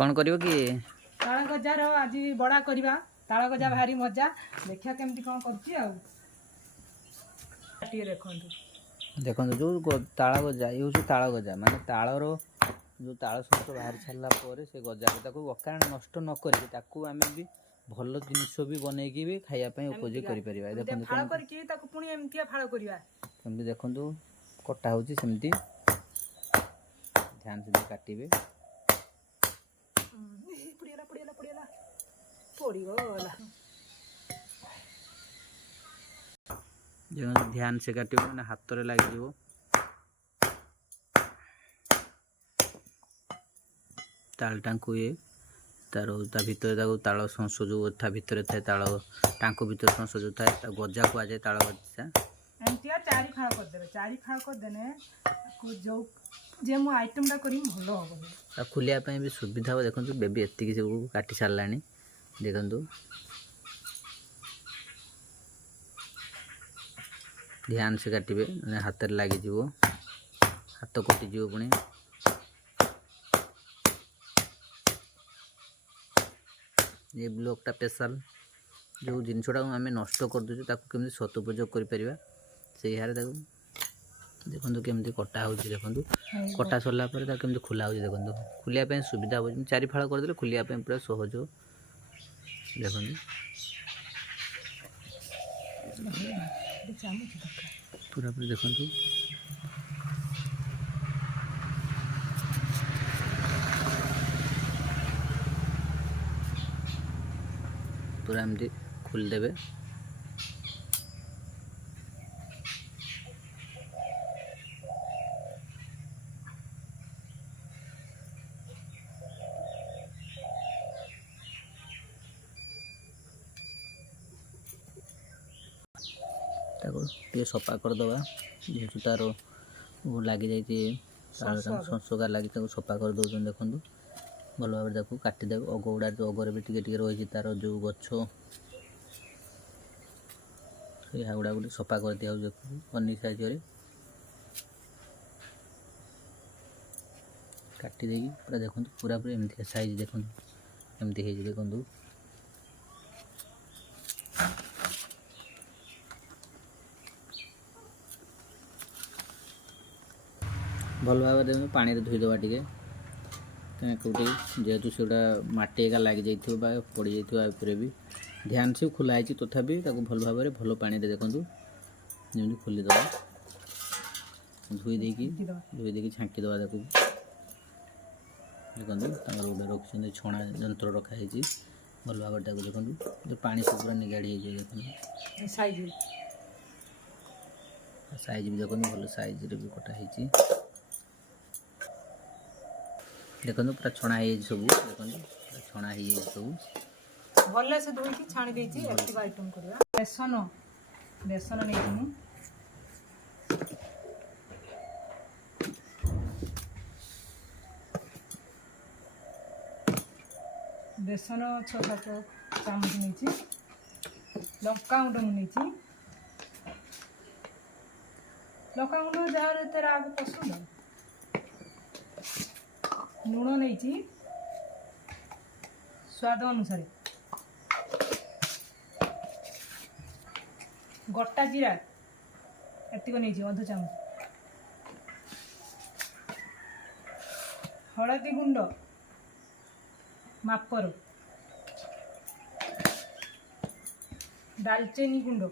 कौन करियो कि ताଳ ଗଜାର ଆଜି ବଡ଼ା କରିବା। ତାଳ ଗଜା ଭାରି ମଜା। ଦେଖିବା କେମିତି କ'ଣ କରୁଛି ଆଉ ଟିକେ ଦେଖନ୍ତୁ। ଦେଖନ୍ତୁ ଯେଉଁ ତାଳ ଗଜା ଇଏ ହେଉଛି ତାଳ ଗଜା ମାନେ ତାଳର ଯେଉଁ ତାଳ ସହିତ ବାହାରି ସାରିଲା ପରେ ସେ ଗଜାକୁ ତାକୁ ଅକାରଣ ନଷ୍ଟ ନ କରିକି ତାକୁ ଆମେ ବି ଭଲ ଜିନିଷ ବି ବନେଇକି ବି ଖାଇବା ପାଇଁ ଉପଯୋଗ କରିପାରିବା। ଦେଖନ୍ତୁ ଫାଳ କରିକି ତାକୁ ପୁଣି ଏମିତିଆ ଫାଳ କରିବା। କେମିତି ଦେଖନ୍ତୁ କଟା ହେଉଛି ସେମିତି ଧ୍ୟାନ ସେ କାଟିବେ। ପୋଡ଼ିଗଲା ଧ୍ୟାନ ସେ କାଟିବ ମାନେ ହାତରେ ଲାଗିଯିବ। ତାଳଟାଙ୍କୁ ଇଏ ତାର ତା ଭିତରେ ତାକୁ ତାଳ ସଂସ ଯେଉଁ ତା ଭିତରେ ଥାଏ ତାଳ ଟାଙ୍କ ଭିତରେ ସଂସ ଯେଉଁ ଥାଏ ତା ଗଜା କୁହାଯାଏ। ତାଳ ଗଜା ଏମିତିଆ 4 ଫାଳ କରିଦେବେ। 4 ଫାଳ କରିଦେଲେ ଯେଉଁ ଯେ ମୁଁ ଆଇଟମଟା କରିବି ଭଲ ହେବ। ତା ଖୋଲିବା ପାଇଁ ବି ସୁବିଧା ହେବ। ଦେଖନ୍ତୁ ବେବି ଏତିକି ସବୁ କାଟି ସାରିଲାଣି। ଦେଖନ୍ତୁ ଧ୍ୟାନ ସେ କାଟିବେ ମାନେ ହାତରେ ଲାଗିଯିବ, ହାତ କଟିଯିବ। ପୁଣି ଏ ବ୍ଲକଟା ସ୍ପେଶାଲ ଯେଉଁ ଜିନିଷଟାକୁ ଆମେ ନଷ୍ଟ କରିଦେଉଛୁ ତାକୁ କେମିତି ସଦୁପଯୋଗ କରିପାରିବା ସେଇ ହାରେ ତାକୁ ଦେଖନ୍ତୁ କେମିତି କଟା ହେଉଛି। ଦେଖନ୍ତୁ କଟା ସରିଲା ପରେ ତାକୁ କେମିତି ଖୋଲା ହେଉଛି। ଦେଖନ୍ତୁ ଖୋଲିବା ପାଇଁ ସୁବିଧା ହେବ। 4 ଫାଳ କରିଦେଲେ ଖୋଲିବା ପାଇଁ ପୁରା ସହଜ। ଦେଖନ୍ତୁ ପୁରାପୁରି ଦେଖନ୍ତୁ ପୁରା ଏମିତି ଖୋଲିଦେବେ। ତାକୁ ଟିକେ ସଫା କରିଦେବା। ଯେହେତୁ ତାର ଲାଗିଯାଇଛି ସଂସକା ଲାଗି ତାକୁ ସଫା କରିଦେଉଛନ୍ତି। ଦେଖନ୍ତୁ ଭଲ ଭାବରେ ତାକୁ କାଟିଦେବେ। ଅଗ ଗୁଡ଼ା ଅଗରେ ବି ଟିକେ ଟିକେ ରହିଛି ତାର ଯେଉଁ ଗଛ ସେଇ ହାଗୁଡ଼ାକୁ ଟିକେ ସଫା କରିଦିଆହେଉଛି। ଦେଖନ୍ତୁ ପନିର ସାହାଯ୍ୟରେ କାଟି ଦେଇକି ପୁରା ଦେଖନ୍ତୁ ପୁରାପୁରି ଏମିତି ସାଇଜ୍ ଦେଖନ୍ତୁ ଏମିତି ହେଇଛି। ଦେଖନ୍ତୁ ଭଲ ଭାବରେ ପାଣିରେ ଧୋଇଦେବା ଟିକେ କେଉଁଠି ଯେହେତୁ ସେଗୁଡ଼ା ମାଟି ଏକା ଲାଗିଯାଇଥିବ ବା ପଡ଼ିଯାଇଥିବ। ଉପରେ ବି ଧ୍ୟାନ ସେ ଖୋଲା ହେଇଛି ତଥାପି ତାକୁ ଭଲ ଭାବରେ ଭଲ ପାଣିରେ ଦେଖନ୍ତୁ ଯେମିତି ଖୋଲିଦେବା। ଧୋଇ ଦେଇକି ଛାଙ୍କିଦେବା। ତାକୁ ଦେଖନ୍ତୁ ତାଙ୍କର ଗୋଟେ ରଖିଛନ୍ତି ଛଣା ଯନ୍ତ୍ର ରଖାହେଇଛି। ଭଲ ଭାବରେ ତାକୁ ଦେଖନ୍ତୁ ପାଣି ସବୁ ପୁରା ନିଗାଡ଼ି ହେଇଯିବ। ଦେଖନ୍ତୁ ସାଇଜ୍ ବି ଦେଖନ୍ତୁ ଭଲ ସାଇଜ୍ରେ ବି କଟା ହେଇଛି। ଦେଖନ୍ତୁ ପୁରା ଛଣା ହେଇଯାଇଛି ସବୁ। ଦେଖନ୍ତୁ ପୁରା ଛଣା ହେଇଯାଇଛି ସବୁ ଭଲସେ ଧୋଇକି ଛାଣି ଦେଇଛି। ଏତିକି ଆଇଟମ କରିବା। ବେସନ ନେଇଛି ମୁଁ। ବେସନ 6-7 ଚାମଚ ନେଇଛି। ଲଙ୍କାଗୁଣ୍ଡ ମୁଁ ନେଇଛି। ଲଙ୍କାଗୁଣ୍ଡ ଯାହାର ଏତେ ରାଗ ପସନ୍ଦ। ଲୁଣ ନେଇଛି ସ୍ୱାଦ ଅନୁସାରେ। ଗୋଟା ଜିରା ଏତିକି ନେଇଛି ଅଧ ଚାମଚ। ହଳଦୀ ଗୁଣ୍ଡ ମାପର। ଡାଲଚିନି ଗୁଣ୍ଡ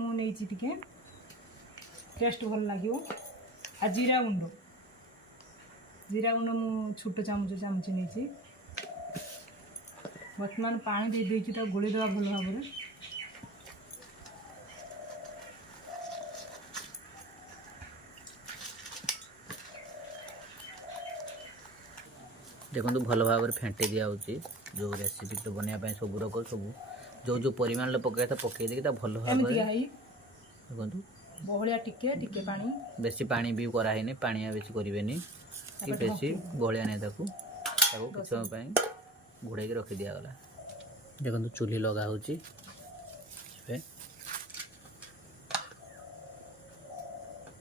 ମୁଁ ନେଇଛି ଟିକେ ଟେଷ୍ଟ ଭଲ ଲାଗିବ। ଆଉ ଜିରା ଗୁଣ୍ଡ ମୁଁ ଛୋଟ ଚାମଚ ନେଇଛି। ବର୍ତ୍ତମାନ ପାଣି ଦେଇଛି ତାକୁ ଗୋଳେଇଦେବା ଭଲ ଭାବରେ। ଦେଖନ୍ତୁ ଭଲ ଭାବରେ ଫେଣ୍ଟି ଦିଆହେଉଛି। ଯେଉଁ ରେସିପି ବନେଇବା ପାଇଁ ସବୁ ରକ ସବୁ ଯେଉଁ ପରିମାଣରେ ପକାଇବା ପକାଇ ଦେଇକି ତା ଭଲ ଭାବରେ ଦେଖନ୍ତୁ ବହଳିଆ ଟିକେ ପାଣି ବେଶୀ ପାଣି ବି କରାହେଇନି। ପାଣିଆ ବେଶୀ କରିବେନି କି ବେଶୀ ବହଳିଆ ନାହିଁ। ତାକୁ କିଛି ସମୟ ପାଇଁ ଘୋଡ଼େଇକି ରଖି ଦିଆଗଲା। ଦେଖନ୍ତୁ ଚୁଲି ଲଗା ହେଉଛି।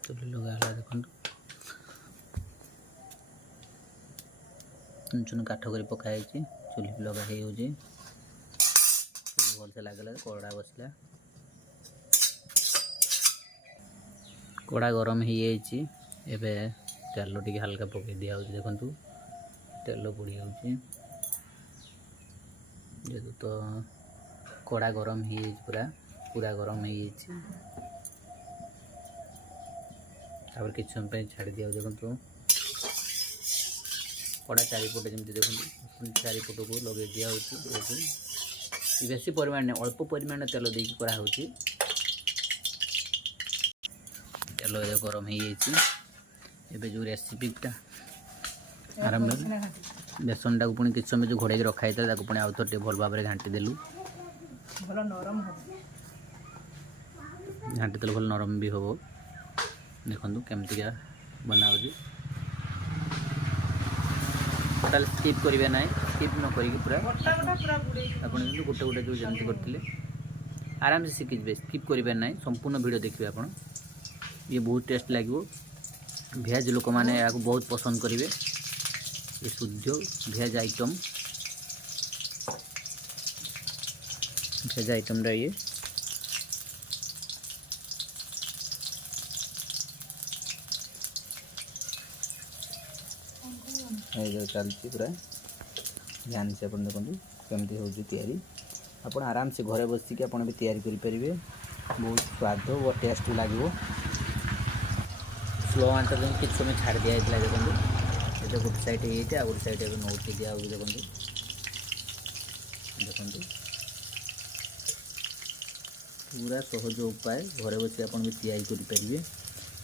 ଚୁଲି ଲଗା ହେଲା। ଦେଖନ୍ତୁ चुन चुन काठ कर पकाई चुली लगा हो भलसे लगे कड़ा बसला कड़ा गरम हो तेल टी हल्का पकई दिया देखु तेल पड़ी जाऊँगी जेहतु तो कड़ा गरम हो पूरा पूरा गरम हो कि समय छाड़ी दिया देखु कड़ा चारिपटे जमी देखो चारिपट को लगे दिया बेसी परिमाण नहीं अल्प परिमाण तेल देकी कराऊँ तेल गरम हो जो रेसिपीटा आरंभ बेसन टाक पुणी किसी समय जो घोड़े रखाई था पुणी आउ थे भल भाव में घाटी देलु घाटी देले भल नरम भी हम देखु केमतिका बनाऊँ टोटाल स्किप करेंगे ना स्किप न करी पूरा आप गोटे गोटे जो जमी करते आराम से शिखिजे स्किप करेंगे ना संपूर्ण वीडियो देखिए आप ये बहुत टेस्ट लगे भेज लोक मैंने या बहुत पसंद करेंगे ये शुद्ध भेज आइटम ये चलती पूरा ध्यान से आप देखो कमी हो आप आराम से घरे बसिक आप भी तैयारी करेंगे बहुत स्वाद और टेस्ट भी लगे स्लो आंच किसी समय छाड़ दिया देखो ये गोटे साइड ये गोटे साइड नोट दिया देखो देखो पूरा सहज उपाय घरे बस आप भी तैयारी करेंगे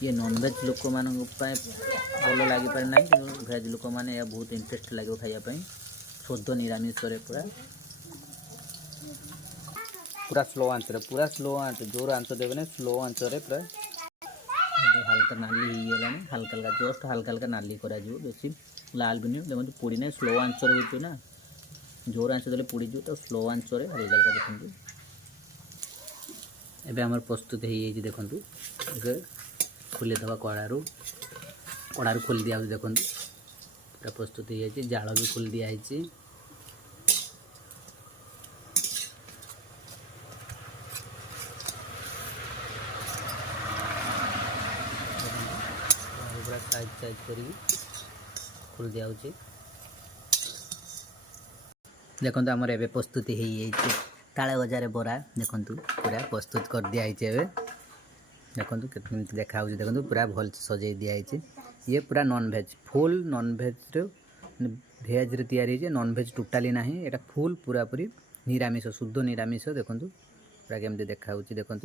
ये नॉनवेज लोक मान भल लगी पारे ना कि भेज लोक मैंने बहुत इंटरेस्ट लगे खायापी शुद्ध निरामिष पूरा पूरा स्लो आंच जोर आंच देवे ना स्लो आंच पूरा हल्का नाली होगा हल्का हल्का जस्ट हल्का हल्का नाली करा बेसी लाल भी नहीं देखो पोड़ी ना स्लो आंच हो ना जोर आंच देले पोड़ी तो स्लो आंच हल्का हल्का देखो एबे हमर प्रस्तुत हो देखु खोली दबा कड़ारू खोली दिया देखो पूरा प्रस्तुत हो जाल भी खोली दिखाई पूरा साइज साइज कर खोल दिया देखो आमर एवं प्रस्तुति हो ताले गजार बरा देखु पूरा प्रस्तुत कर दिखाई देखो केमती देखा देखो पूरा भल सजे दिखाई ये पूरा non veg full non veg भेज रे नॉन भेज टोटाली ना ये फुल पूरा पूरी निरामिष शुद्ध निरामिष देखो पूरा केमती देखा देखो